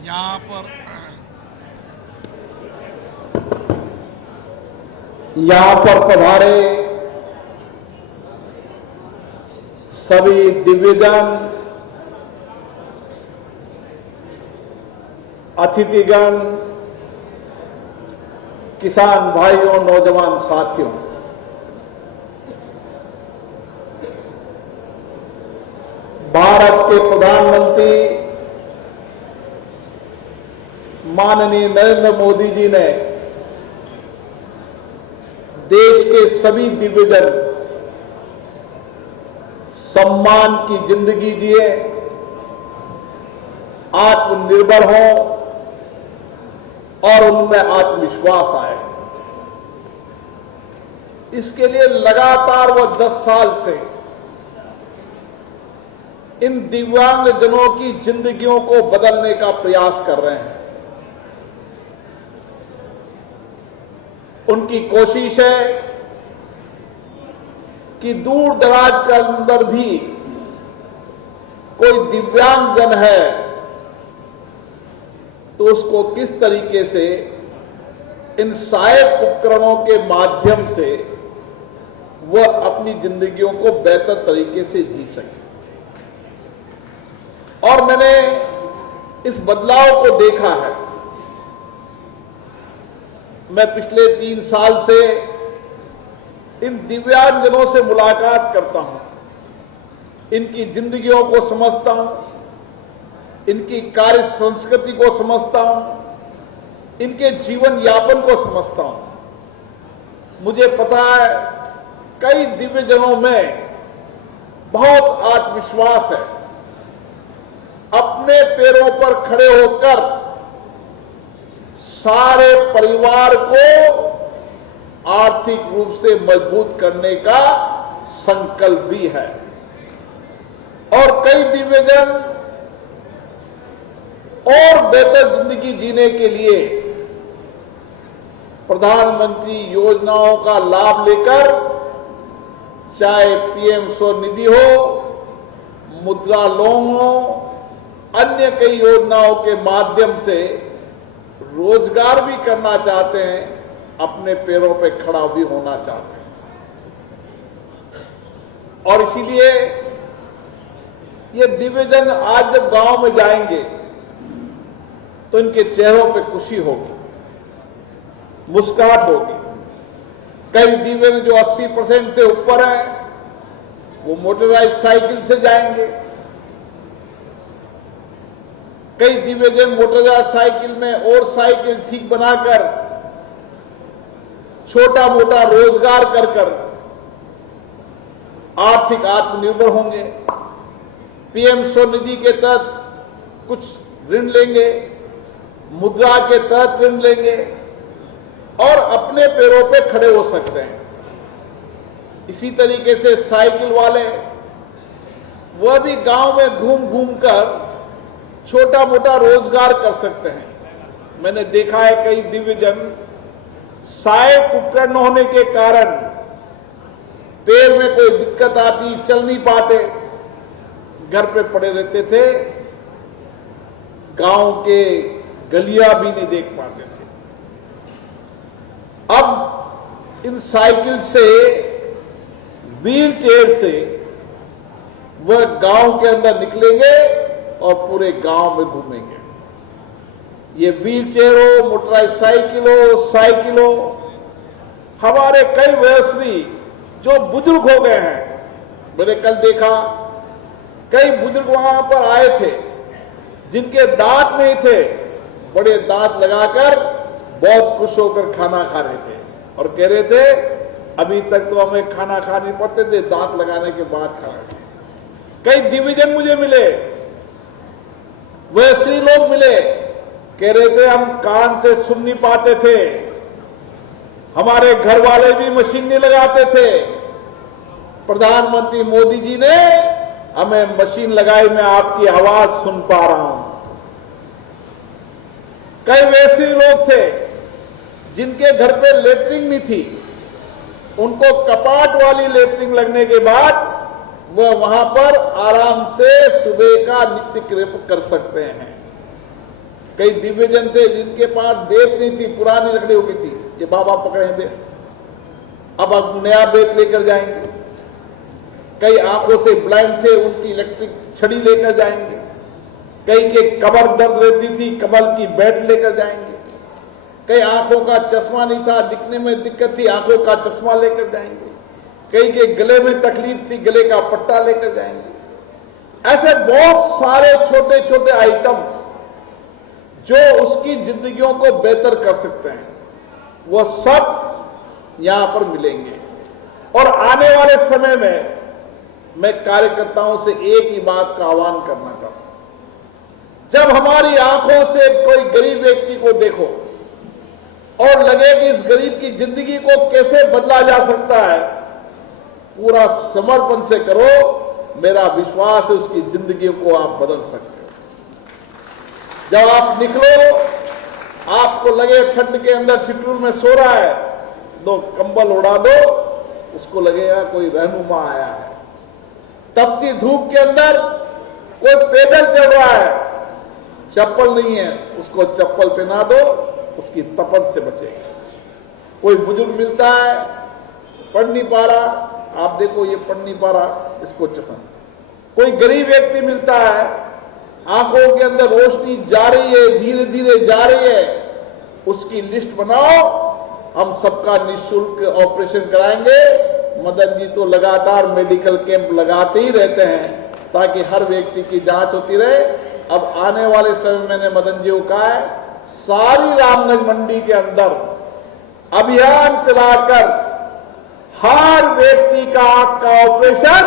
यहाँ पर पधारे सभी दिव्यजन, अतिथिगण, किसान भाइयों, नौजवान साथियों, भारत के प्रधानमंत्री माननीय नरेंद्र मोदी जी ने देश के सभी दिव्यजन सम्मान की जिंदगी जिए, आत्मनिर्भर हों और उनमें आत्मविश्वास आए। इसके लिए लगातार वो 10 साल से इन दिव्यांगजनों की जिंदगियों को बदलने का प्रयास कर रहे हैं। उनकी कोशिश है कि दूर दराज के अंदर भी कोई दिव्यांगजन है तो उसको किस तरीके से इन सहायक उपकरणों के माध्यम से वह अपनी जिंदगियों को बेहतर तरीके से जी सके। और मैंने इस बदलाव को देखा है। मैं पिछले 3 साल से इन दिव्यांगजनों से मुलाकात करता हूं, इनकी जिंदगियों को समझता हूं, इनकी कार्य संस्कृति को समझता हूं, इनके जीवन यापन को समझता हूं। मुझे पता है कई दिव्यजनों में बहुत आत्मविश्वास है, अपने पैरों पर खड़े होकर सारे परिवार को आर्थिक रूप से मजबूत करने का संकल्प भी है। और कई दिव्यजन और बेहतर जिंदगी जीने के लिए प्रधानमंत्री योजनाओं का लाभ लेकर, चाहे पीएम स्वनिधि हो, मुद्रा लोन हो, अन्य कई योजनाओं के माध्यम से रोजगार भी करना चाहते हैं, अपने पैरों पे खड़ा भी होना चाहते हैं। और इसीलिए ये दिव्यजन आज जब गांव में जाएंगे तो इनके चेहरों पे खुशी होगी, मुस्कुराहट होगी। कई दिव्यजन जो 80% से ऊपर है वो मोटराइज साइकिल से जाएंगे, कई दिव्यजन मोटरसाइकिल साइकिल में और साइकिल ठीक बनाकर छोटा मोटा रोजगार कर आर्थिक आत्मनिर्भर होंगे। पीएम स्वनिधि के तहत कुछ ऋण लेंगे, मुद्रा के तहत ऋण लेंगे और अपने पैरों पे खड़े हो सकते हैं। इसी तरीके से साइकिल वाले वह भी गांव में घूम घूम कर छोटा मोटा रोजगार कर सकते हैं। मैंने देखा है कई दिव्यजन सहायक उपकरण होने के कारण पैर में कोई दिक्कत आती, चल नहीं पाते, घर पे पड़े रहते थे, गांव के गलियां भी नहीं देख पाते थे। अब इन साइकिल से, व्हील चेयर से वह गांव के अंदर निकलेंगे और पूरे गांव में घूमेंगे। ये व्हील चेयर हो, मोटराइज साइकिल हो, हमारे कई वयस्वी जो बुजुर्ग हो गए हैं, मैंने कल देखा कई बुजुर्ग वहां पर आए थे जिनके दांत नहीं थे, बड़े दांत लगाकर बहुत खुश होकर खाना खा रहे थे और कह रहे थे अभी तक तो हमें खाना खा नहीं पड़ते थे, दांत लगाने के बाद खा रहे थे। कई दिव्यजन मुझे मिले, वैसे लोग मिले, कह रहे थे हम कान से सुन नहीं पाते थे, हमारे घर वाले भी मशीन नहीं लगाते थे, प्रधानमंत्री मोदी जी ने हमें मशीन लगाई, मैं आपकी आवाज सुन पा रहा हूं। कई वैसे लोग थे जिनके घर पे लेटरिन नहीं थी, उनको कपाट वाली लेटरिन लगने के बाद वह वहां पर आराम से सुबह का नित्य क्रिया कर सकते हैं। कई दिव्यजन थे जिनके पास बेत नहीं थी, पुरानी लकड़ियों की थी, ये बाबा पकड़े हैं बेत, अब नया बेत लेकर जाएंगे। कई आंखों से ब्लाइंड थे, उनकी इलेक्ट्रिक छड़ी लेकर जाएंगे। कई के कमर दर्द रहती थी, कमर की बेल्ट लेकर जाएंगे। कई आंखों का चश्मा नहीं था, दिखने में दिक्कत थी, आंखों का चश्मा लेकर जाएंगे। कई के गले में तकलीफ थी, गले का पट्टा लेकर जाएंगे। ऐसे बहुत सारे छोटे छोटे आइटम जो उसकी जिंदगियों को बेहतर कर सकते हैं, वो सब यहां पर मिलेंगे। और आने वाले समय में मैं कार्यकर्ताओं से एक ही बात का आह्वान करना चाहता हूं। जब हमारी आंखों से कोई गरीब व्यक्ति को देखो और लगे कि इस गरीब की जिंदगी को कैसे बदला जा सकता है, पूरा समर्पण से करो, मेरा विश्वास है उसकी जिंदगी को आप बदल सकते हो। जब आप निकलो, आपको लगे ठंड के अंदर ठिठुर में सो रहा है, दो कंबल उड़ा दो, उसको लगेगा कोई रहनुमा आया है। तपती धूप के अंदर कोई पैदल चल रहा है, चप्पल नहीं है, उसको चप्पल पहना दो, उसकी तपन से बचेगा। कोई बुजुर्ग मिलता है, पढ़ नहीं पा रहा, आप देखो ये पढ़ नहीं पा रहा, इसको चश्मा। कोई गरीब व्यक्ति मिलता है, आंखों के अंदर रोशनी जा रही है, धीरे धीरे जा रही है, उसकी लिस्ट बनाओ, हम सबका निःशुल्क ऑपरेशन कराएंगे। मदन जी तो लगातार मेडिकल कैंप लगाते ही रहते हैं ताकि हर व्यक्ति की जांच होती रहे। अब आने वाले समय में मैंने मदन जी को कहा है, सारी रामगंज मंडी के अंदर अभियान चलाकर हर व्यक्ति का आंख का ऑपरेशन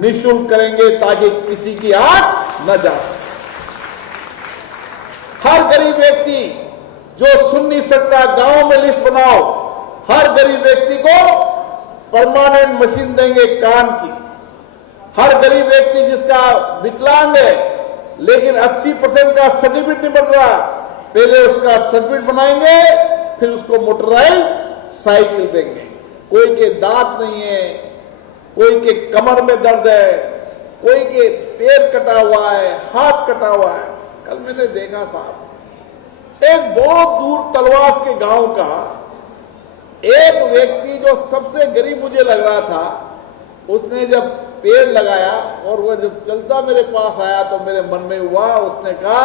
निःशुल्क करेंगे ताकि किसी की आंख न जा सके। हर गरीब व्यक्ति जो सुन नहीं सकता, गांव में लिस्ट बनाओ, हर गरीब व्यक्ति को परमानेंट मशीन देंगे कान की। हर गरीब व्यक्ति जिसका विकलांग है लेकिन 80% का सर्टिफिकेट नहीं बन रहा, पहले उसका सर्टिफिकेट बनाएंगे, फिर उसको मोटराइज साइकिल देंगे। कोई के दांत नहीं है, कोई के कमर में दर्द है, कोई के पैर कटा हुआ है, हाथ कटा हुआ है। कल मैंने देखा साहब, एक बहुत दूर तलवास के गांव का एक व्यक्ति जो सबसे गरीब मुझे लग रहा था, उसने जब पेड़ लगाया और वह जब चलता मेरे पास आया तो मेरे मन में हुआ, उसने कहा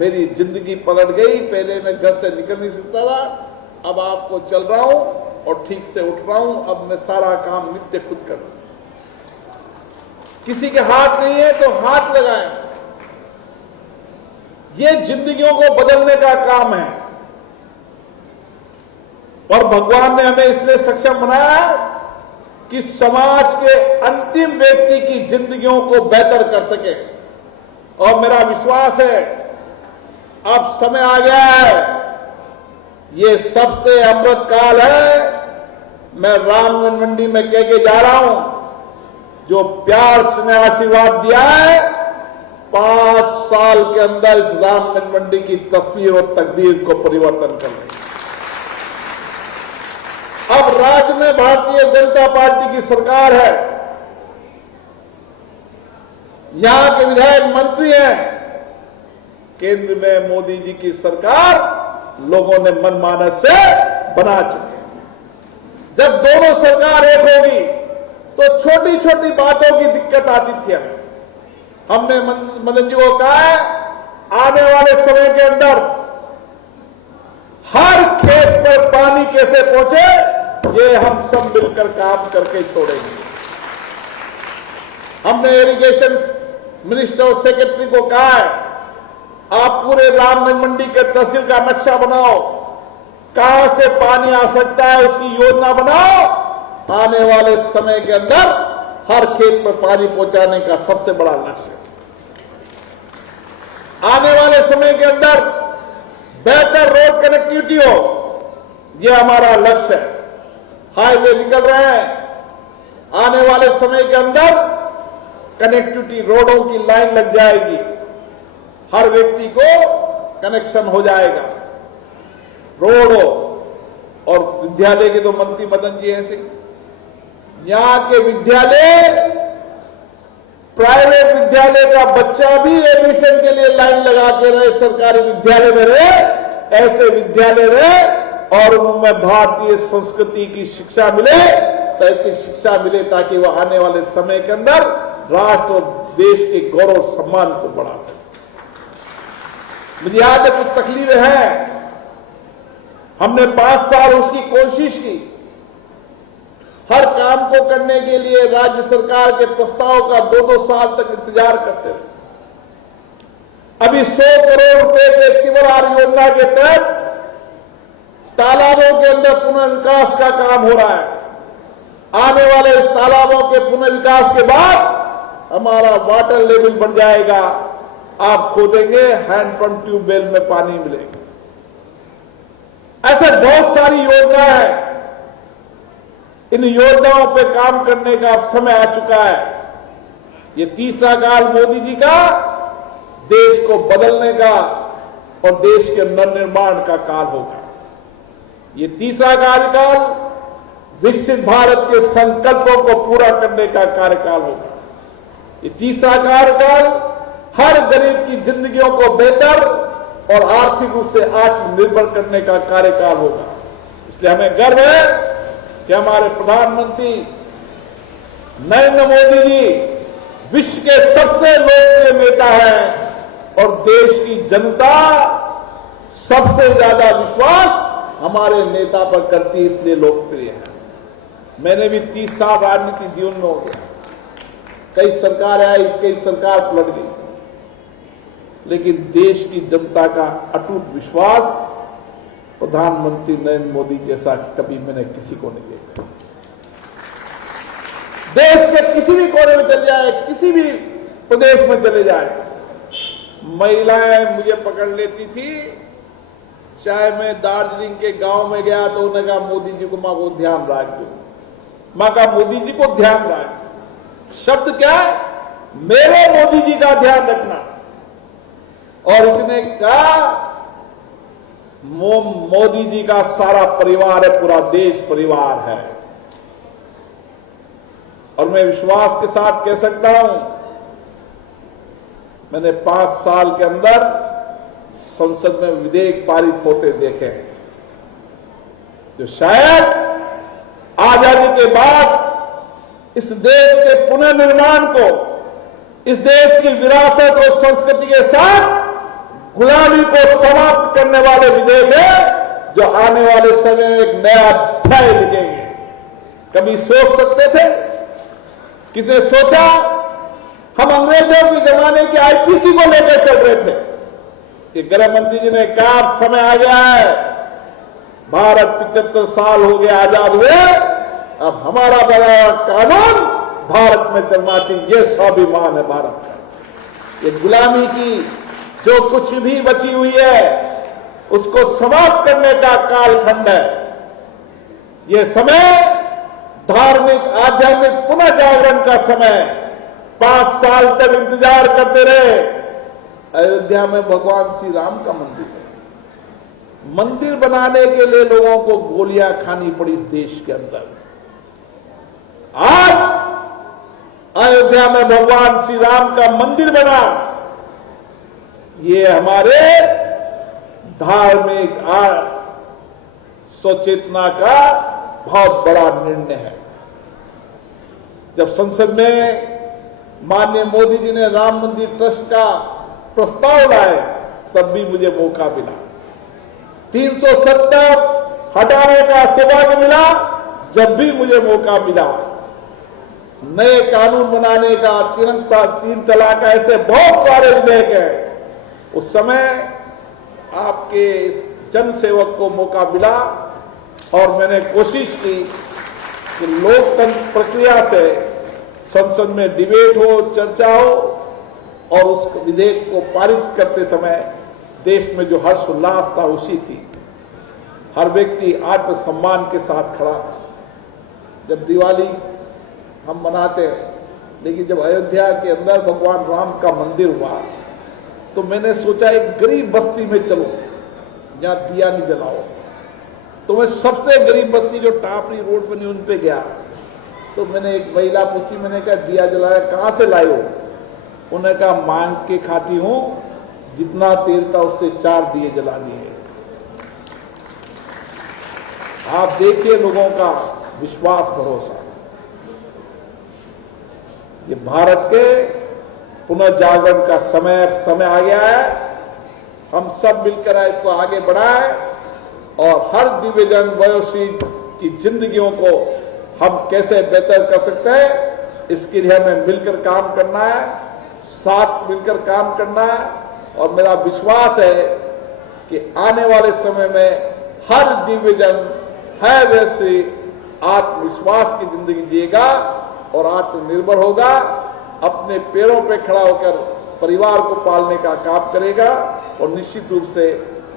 मेरी जिंदगी पलट गई, पहले मैं घर से निकल नहीं सकता था, अब आपको चल रहा हूं और ठीक से उठ रहा हूं, अब मैं सारा काम नित्य खुद कर रहा हूं। किसी के हाथ नहीं है तो हाथ लगाएं। ये जिंदगियों को बदलने का काम है और भगवान ने हमें इसलिए सक्षम बनाया कि समाज के अंतिम व्यक्ति की जिंदगियों को बेहतर कर सके। और मेरा विश्वास है अब समय आ गया है, ये सबसे अमृत काल है। मैं रामगंज मंडी में कह के जा रहा हूं, जो प्यार से आशीर्वाद दिया है, 5 साल के अंदर इस रामगंज मंडी की तस्वीर और तकदीर को परिवर्तन कर रही है। अब राज्य में भारतीय जनता पार्टी की सरकार है, यहां के विधायक मंत्री हैं, केंद्र में मोदी जी की सरकार लोगों ने मनमानस से बना चुके हैं। जब दोनों सरकार एक होगी तो छोटी छोटी बातों की दिक्कत आती थी हमें। हमने मदन जी को कहा है, आने वाले समय के अंदर हर खेत पर पानी कैसे पहुंचे, ये हम सब मिलकर काम करके छोड़ेंगे। हमने इरिगेशन मिनिस्टर और सेक्रेटरी को कहा है, आप पूरे रामगंज मंडी के तहसील का नक्शा बनाओ, कहां से पानी आ सकता है उसकी योजना बनाओ। आने वाले समय के अंदर हर खेत पर पानी पहुंचाने का सबसे बड़ा लक्ष्य। आने वाले समय के अंदर बेहतर रोड कनेक्टिविटी हो, यह हमारा लक्ष्य है। हाईवे निकल रहे हैं, आने वाले समय के अंदर कनेक्टिविटी, रोडों की लाइन लग जाएगी, हर व्यक्ति को कनेक्शन हो जाएगा। रोड हो और विद्यालय के तो मंत्री मदन जी ऐसे, यहां के विद्यालय प्राइवेट विद्यालय का बच्चा भी एडमिशन के लिए लाइन लगा के रहे, सरकारी विद्यालय में रहे, ऐसे विद्यालय रहे और उनमें भारतीय संस्कृति की शिक्षा मिले, नैतिक शिक्षा मिले, ताकि वह आने वाले समय के अंदर राष्ट्र और देश के गौरव सम्मान को बढ़ा सके। मुझे याद है कुछ तकलीफें हैं, हमने 5 साल उसकी कोशिश की, हर काम को करने के लिए राज्य सरकार के प्रस्ताव का 2-2 साल तक इंतजार करते रहे। अभी 100 करोड़ रुपए के तिवरार योजना के तहत तालाबों के अंदर पुनर्विकास का काम हो रहा है। आने वाले इस तालाबों के पुनर्विकास के बाद हमारा वाटर लेवल बढ़ जाएगा, आप खोदेंगे हैंडपंप ट्यूबवेल में पानी मिलेगा। ऐसे बहुत सारी योजनाएं हैं, इन योजनाओं पे काम करने का अब समय आ चुका है। ये तीसरा काल मोदी जी का देश को बदलने का और देश के नवनिर्माण का काल होगा। ये तीसरा कार्यकाल विकसित भारत के संकल्पों को पूरा करने का कार्यकाल होगा। ये तीसरा कार्यकाल हर गरीब की जिंदगियों को बेहतर और आर्थिक रूप से आत्मनिर्भर करने का कार्यकाल होगा। इसलिए हमें गर्व है कि हमारे प्रधानमंत्री नरेंद्र मोदी जी विश्व के सबसे लोकप्रिय नेता हैं और देश की जनता सबसे ज्यादा विश्वास हमारे नेता पर करती, इसलिए लोकप्रिय है। मैंने भी 30 साल राजनीति जीवन में हो गया, कई सरकार आई, कई सरकार पलट गई, लेकिन देश की जनता का अटूट विश्वास प्रधानमंत्री नरेंद्र मोदी जैसा कभी मैंने किसी को नहीं देखा। देश के किसी भी कोने में चले जाए, किसी भी प्रदेश में चले जाए, महिलाएं मुझे पकड़ लेती थी, चाहे मैं दार्जिलिंग के गांव में गया तो उन्होंने कहा मोदी जी को मां को ध्यान रख दो, मां का मोदी जी को ध्यान रख। शब्द क्या है? मेरे मोदी जी का ध्यान रखना। और उसने कहा मोदी जी का सारा परिवार है, पूरा देश परिवार है। और मैं विश्वास के साथ कह सकता हूं, मैंने 5 साल के अंदर संसद में विधेयक पारित होते देखे हैं, जो शायद आजादी के बाद इस देश के पुनर्निर्माण को, इस देश की विरासत और संस्कृति के साथ गुलामी को समाप्त करने वाले विधेयक है, जो आने वाले समय में एक नया अध्याय लिखेंगे। कभी सोच सकते थे? किसने सोचा? हम अंग्रेजों के जमाने के आईपीसी को लेकर चल रहे थे कि गृह मंत्री जी ने कहा समय आ गया है, भारत 75 साल हो गया आजाद हुए, अब हमारा बड़ा कानून भारत में चलना चाहिए। ये स्वाभिमान है भारत का। ये गुलामी की जो कुछ भी बची हुई है उसको समाप्त करने का कालखंड है। ये समय धार्मिक आध्यात्मिक पुनः जागरण का समय। 5 साल तक इंतजार करते रहे। अयोध्या में भगवान श्री राम का मंदिर है, मंदिर बनाने के लिए लोगों को गोलियां खानी पड़ी इस देश के अंदर। आज अयोध्या में भगवान श्री राम का मंदिर बना। ये हमारे धार्मिक सचेतना का बहुत बड़ा निर्णय है। जब संसद में माननीय मोदी जी ने राम मंदिर ट्रस्ट का प्रस्ताव लाए, तब भी मुझे मौका मिला। 370 हटाने का सौभाग्य मिला, जब भी मुझे मौका मिला। नए कानून बनाने का, 3 तलाक का, ऐसे बहुत सारे विधेयक हैं। उस समय आपके जन सेवक को मौका मिला और मैंने कोशिश की कि लोकतंत्र प्रक्रिया से संसद में डिबेट हो, चर्चा हो और उस विधेयक को पारित करते समय देश में जो हर्षोल्लास था उसी थी। हर व्यक्ति आत्मसम्मान के साथ खड़ा था। जब दिवाली हम मनाते हैं, लेकिन जब अयोध्या के अंदर भगवान राम का मंदिर हुआ तो मैंने सोचा एक गरीब बस्ती में चलो जहां दिया नहीं जलाओ। तो मैं सबसे गरीब बस्ती जो टापरी रोड बनी उन पे गया। तो मैंने एक महिला पूछी, मैंने कहा दिया जलाया कहां से लाए हो? उन्हें कहा मांग के खाती हूं, जितना तेल था उससे 4 दिए जला दिए। आप देखिए लोगों का विश्वास भरोसा। ये भारत के पुनर्जागरण का समय आ गया है। हम सब मिलकर इसको आगे बढ़ाएं और हर दिव्यांग वयोशील की जिंदगियों को हम कैसे बेहतर कर सकते हैं, इसके लिए हमें मिलकर काम करना है, साथ मिलकर काम करना है। और मेरा विश्वास है कि आने वाले समय में हर दिव्यांग है वैसे आत्मविश्वास की जिंदगी जिएगा और आत्मनिर्भर होगा, अपने पैरों पे खड़ा होकर परिवार को पालने का काम करेगा और निश्चित रूप से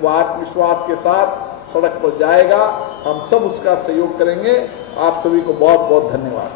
वह आत्मविश्वास के साथ सड़क पर जाएगा। हम सब उसका सहयोग करेंगे। आप सभी को बहुत बहुत धन्यवाद।